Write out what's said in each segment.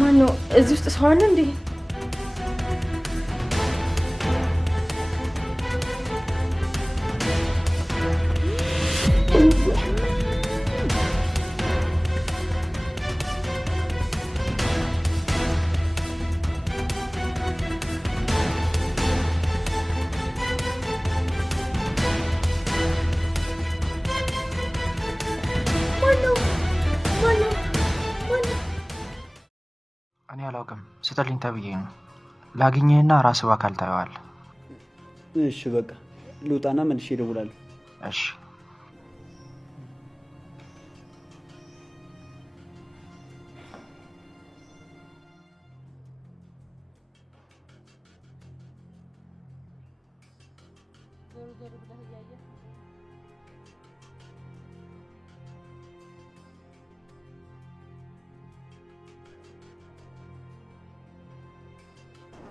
ማነው እዚህ ውስጥ ሰው አለ እንዴ? እኔ አላውቅም ስትልኝ ተብዬ ነው ላግኝህና ራስህ በአካል ታየዋለህ። እሺ በቃ ልውጣና መልሼ እደውላለሁ። እሺ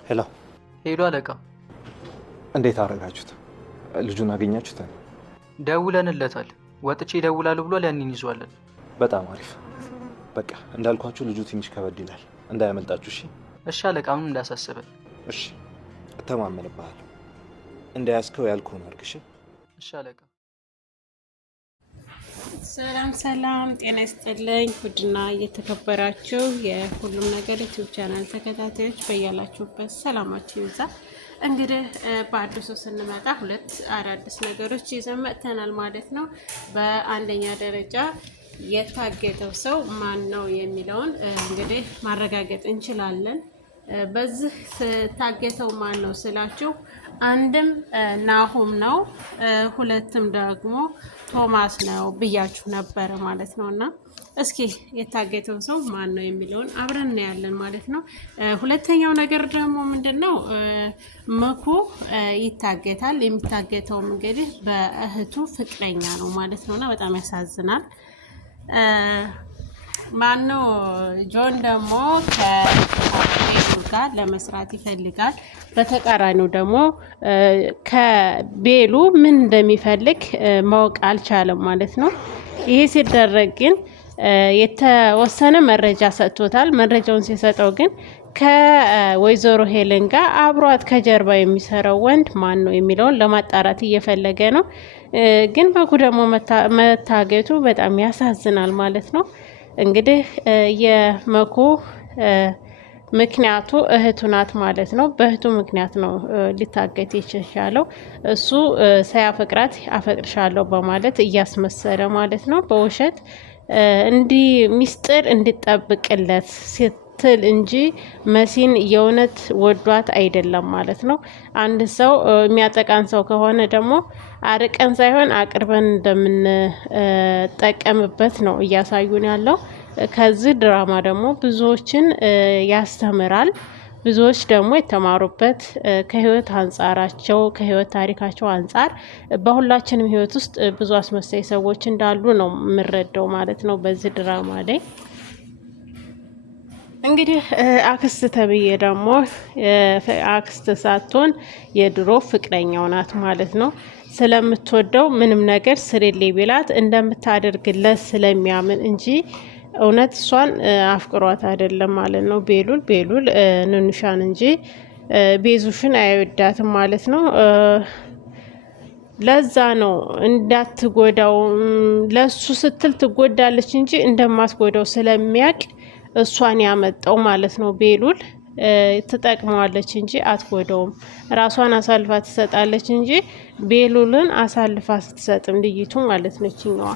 ሄሎ ሄሎ አለቃ፣ እንዴት አደረጋችሁት? ልጁን አገኛችሁት? ደውለንለታል። ወጥቼ እደውላለሁ ብሏል። ያንን ይዟለን። በጣም አሪፍ። በቃ እንዳልኳችሁ ልጁ ትንሽ ከበድ ይላል፣ እንዳያመልጣችሁ። እሺ እሺ አለቃ፣ ምንም እንዳያሳስበን። እሺ እተማመንብሃለሁ። እንዳያስከው ያልኩህን አድርግ። እሺ አለቃ። ሰላም ሰላም፣ ጤና ይስጥልኝ ውድና እየተከበራችሁ የሁሉም ነገር ዩቲዩብ ቻናል ተከታታዮች በያላችሁበት ሰላማችሁ ይብዛ። እንግዲህ በአዲሱ ስንመጣ ሁለት አዳዲስ ነገሮች ይዘን መጥተናል ማለት ነው። በአንደኛ ደረጃ የታገተው ሰው ማን ነው የሚለውን እንግዲህ ማረጋገጥ እንችላለን። በዚህ ታገተው ማን ነው ስላችሁ አንድም ናሆም ነው፣ ሁለትም ደግሞ ቶማስ ነው ብያችሁ ነበረ ማለት ነው። እና እስኪ የታገተው ሰው ማን ነው የሚለውን አብረን እናያለን ማለት ነው። ሁለተኛው ነገር ደግሞ ምንድነው መኩ ይታገታል። የሚታገተውም እንግዲህ በእህቱ ፍቅረኛ ነው ማለት ነውና በጣም ያሳዝናል። ማነው ጆን ደግሞ ከቤሉ ጋር ለመስራት ይፈልጋል። በተቃራኒው ደግሞ ከቤሉ ምን እንደሚፈልግ ማወቅ አልቻለም ማለት ነው። ይሄ ሲደረግ ግን የተወሰነ መረጃ ሰጥቶታል። መረጃውን ሲሰጠው ግን ከወይዘሮ ሄለን ጋር አብሯት ከጀርባ የሚሰራው ወንድ ማን ነው የሚለውን ለማጣራት እየፈለገ ነው። ግን በጉ ደግሞ መታገቱ በጣም ያሳዝናል ማለት ነው። እንግዲህ የመኩ ምክንያቱ እህቱ ናት ማለት ነው። በእህቱ ምክንያት ነው ሊታገት የቻለው። እሱ ሳያፈቅራት አፈቅርሻለሁ በማለት እያስመሰለ ማለት ነው። በውሸት እንዲህ ሚስጥር እንዲጠብቅለት ስትል እንጂ መሲን የእውነት ወዷት አይደለም ማለት ነው። አንድ ሰው የሚያጠቃን ሰው ከሆነ ደግሞ አርቀን ሳይሆን አቅርበን እንደምንጠቀምበት ነው እያሳዩን ያለው። ከዚህ ድራማ ደግሞ ብዙዎችን ያስተምራል። ብዙዎች ደግሞ የተማሩበት ከህይወት አንጻራቸው ከህይወት ታሪካቸው አንጻር በሁላችንም ህይወት ውስጥ ብዙ አስመሳይ ሰዎች እንዳሉ ነው የምንረዳው ማለት ነው በዚህ ድራማ ላይ። እንግዲህ አክስት ተብዬ ደግሞ አክስት ሳትሆን የድሮ ፍቅረኛው ናት ማለት ነው። ስለምትወደው ምንም ነገር ስሬሌ ቢላት እንደምታደርግለት ስለሚያምን እንጂ እውነት እሷን አፍቅሯት አይደለም ማለት ነው። ቤሉል ንንሻን እንጂ ቤዙሽን አይወዳትም ማለት ነው። ለዛ ነው እንዳትጎዳው፣ ለሱ ስትል ትጎዳለች እንጂ እንደማትጎዳው ስለሚያውቅ እሷን ያመጣው ማለት ነው። ቤሉል ትጠቅመዋለች እንጂ አትጎዳውም። ራሷን አሳልፋ ትሰጣለች እንጂ ቤሉልን አሳልፋ ስትሰጥም ልይቱ ማለት ነው ችኛዋ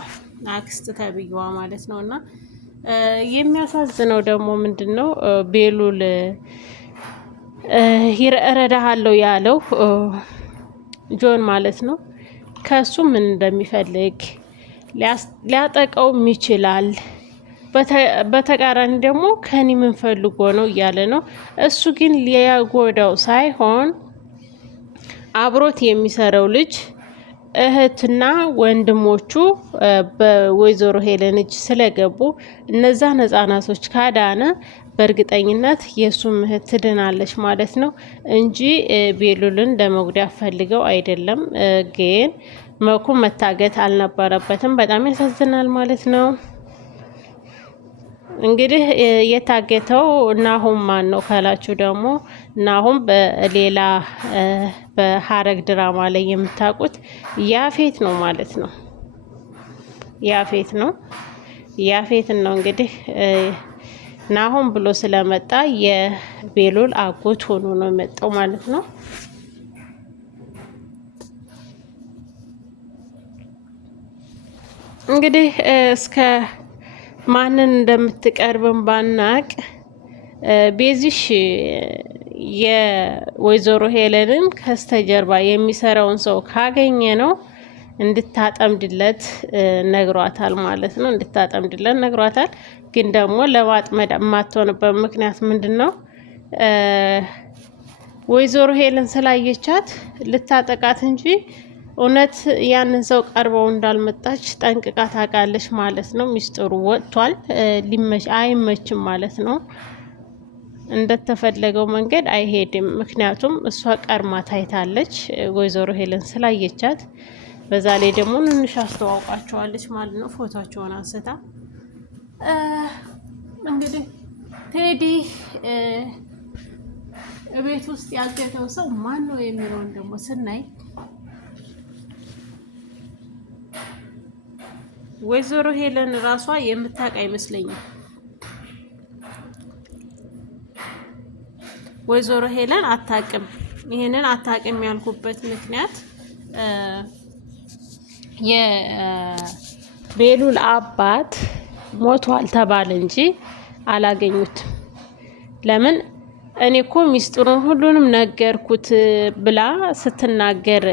አክስት ተብዬዋ ማለት ነውና የሚያሳዝነው ደግሞ ምንድነው ቤሉል እረዳሃለሁ ያለው ጆን ማለት ነው። ከሱ ምን እንደሚፈልግ ሊያጠቃውም ይችላል። በተቃራኒ ደግሞ ከኔ ምን ፈልጎ ነው እያለ ነው። እሱ ግን ሊያጎዳው ሳይሆን አብሮት የሚሰራው ልጅ እህትና ወንድሞቹ በወይዘሮ ሄለን እጅ ስለገቡ እነዛ ህጻናቶች ካዳነ በእርግጠኝነት የሱም እህት ትድናለች ማለት ነው እንጂ ቤሉልን ለመጉዳት ፈልገው አይደለም። ግን መኩ መታገት አልነበረበትም። በጣም ያሳዝናል ማለት ነው። እንግዲህ የታገተው ናሁም ማን ነው ካላችሁ ደግሞ ናሁም በሌላ በሀረግ ድራማ ላይ የምታውቁት ያፌት ነው ማለት ነው። ያፌት ነው። ያፌትን ነው እንግዲህ ናሁም ብሎ ስለመጣ የቤሉል አጎት ሆኖ ነው የመጣው ማለት ነው። እንግዲህ እስከ ማንን እንደምትቀርብም ባናቅ ቤዚሽ የወይዘሮ ሄለንን ከስተጀርባ የሚሰራውን ሰው ካገኘ ነው እንድታጠምድለት ነግሯታል ማለት ነው። እንድታጠምድለት ነግሯታል። ግን ደግሞ ለማጥመድ የማትሆንበት ምክንያት ምንድነው? ወይዘሮ ሄለን ስላየቻት ልታጠቃት እንጂ እውነት ያንን ሰው ቀርበው እንዳልመጣች ጠንቅቃ ታውቃለች ማለት ነው። ሚስጥሩ ወጥቷል። አይመችም ማለት ነው። እንደተፈለገው መንገድ አይሄድም። ምክንያቱም እሷ ቀርማ ታይታለች ወይዘሮ ሄለን ስላየቻት። በዛ ላይ ደግሞ ንንሽ አስተዋውቃቸዋለች ማለት ነው። ፎቶቸውን አንስታ እንግዲህ ቴዲ ቤት ውስጥ ያገተው ሰው ማን ነው የሚለውን ደግሞ ስናይ ወይዘሮ ሄለን ራሷ የምታውቅ አይመስለኝም። ወይዘሮ ሄለን አታውቅም። ይሄንን አታውቅም ያልኩበት ምክንያት የቤሉል አባት ሞቷል ተባለ እንጂ አላገኙትም። ለምን? እኔ እኮ ሚስጥሩን ሁሉንም ነገርኩት ብላ ስትናገር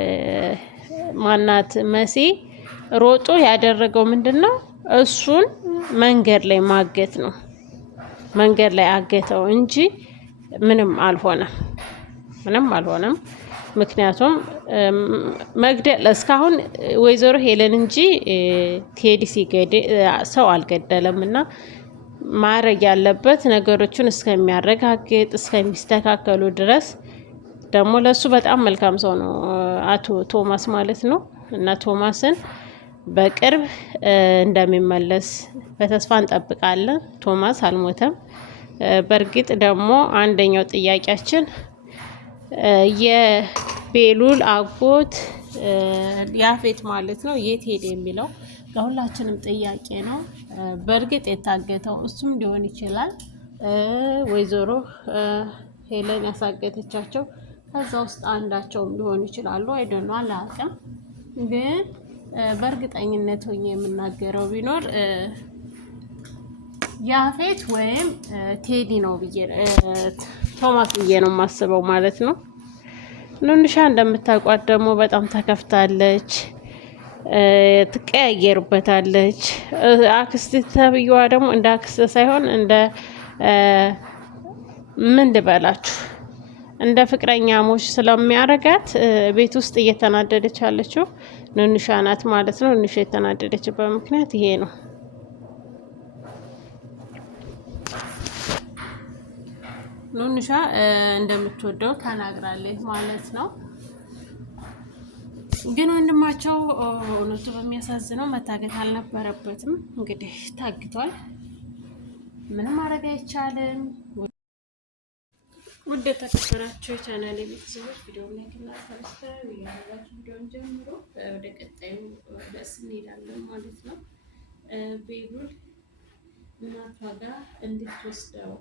ማናት መሲ ሮጦ ያደረገው ምንድነው? እሱን መንገድ ላይ ማገት ነው። መንገድ ላይ አገተው እንጂ ምንም አልሆነም። ምንም አልሆነም። ምክንያቱም መግደል እስካሁን ወይዘሮ ሄለን እንጂ ቴዲ ሲገድል ሰው አልገደለም። እና ማድረግ ያለበት ነገሮችን እስከሚያረጋግጥ እስከሚስተካከሉ ድረስ ደግሞ ለሱ በጣም መልካም ሰው ነው አቶ ቶማስ ማለት ነው። እና ቶማስን በቅርብ እንደሚመለስ በተስፋ እንጠብቃለን። ቶማስ አልሞተም። በእርግጥ ደግሞ አንደኛው ጥያቄያችን የቤሉል አጎት ያፌት ማለት ነው የት ሄደ የሚለው ለሁላችንም ጥያቄ ነው። በእርግጥ የታገተው እሱም ሊሆን ይችላል። ወይዘሮ ሄለን ያሳገተቻቸው ከዛ ውስጥ አንዳቸውም ሊሆኑ ይችላሉ። አይደል ነው አላውቅም። ግን በእርግጠኝነት ሆኜ የምናገረው ቢኖር ያፌት ወይም ቴዲ ነው ብዬ ቶማስ ብዬ ነው የማስበው ማለት ነው። ኑንሻ እንደምታውቋት ደግሞ በጣም ተከፍታለች። ትቀያየርበታለች። አክስት ተብዬዋ ደግሞ እንደ አክስት ሳይሆን እንደ ምን ልበላችሁ እንደ ፍቅረኛሞች ስለሚያረጋት ቤት ውስጥ እየተናደደች ያለችው ኑንሻ ናት ማለት ነው። ኑንሻ የተናደደችበት ምክንያት ይሄ ነው። ኑንሻ እንደምትወደው ተናግራለች ማለት ነው። ግን ወንድማቸው እውነቱ በሚያሳዝነው መታገት አልነበረበትም። እንግዲህ ታግቷል። ምንም ማድረግ አይቻልም። ውድ የተከበራችሁ የቻናሌ ቤተሰቦች ቪዲዮ ላይክ እና ሰብስክራይብ እያደረጋችሁ ቪዲዮን ጀምሮ ወደ ቀጣዩ ርዕስ እንሄዳለን ማለት ነው። ቤሉል እናቷ ጋር እንድትወስደው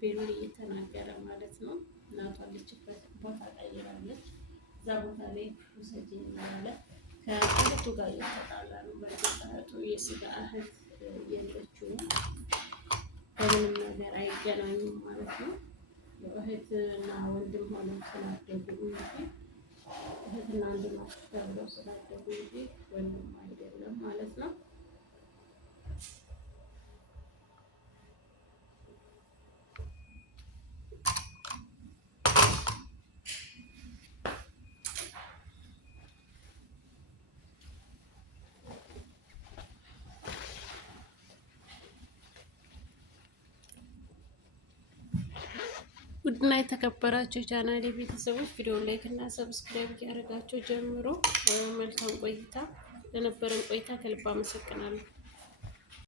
ቤሉል እየተናገረ ማለት ነው። እናቷ ልጅበት ቦታ ቀይራለች። እዛ ቦታ ላይ ውሰጂኝ እያለ ከእህቱ ጋር እየተጣላ ነው። በእርግጥ እህቱ የስጋ እህት የለችውም። በምንም ነገር አይገናኙም ማለት ነው። እህትና ወንድም ሆነው ስላደጉ እንጂ እህትና ወንድም ተብለው ስላደጉ እንጂ ወንድም አይደለም ማለት ነው። ውድና የተከበራችሁ ቻናሌ ቤተሰቦች ቪዲዮ ላይክ እና ሰብስክራይብ እያደረጋችሁ ጀምሮ መልካም ቆይታ። ለነበረን ቆይታ ከልብ አመሰግናለሁ።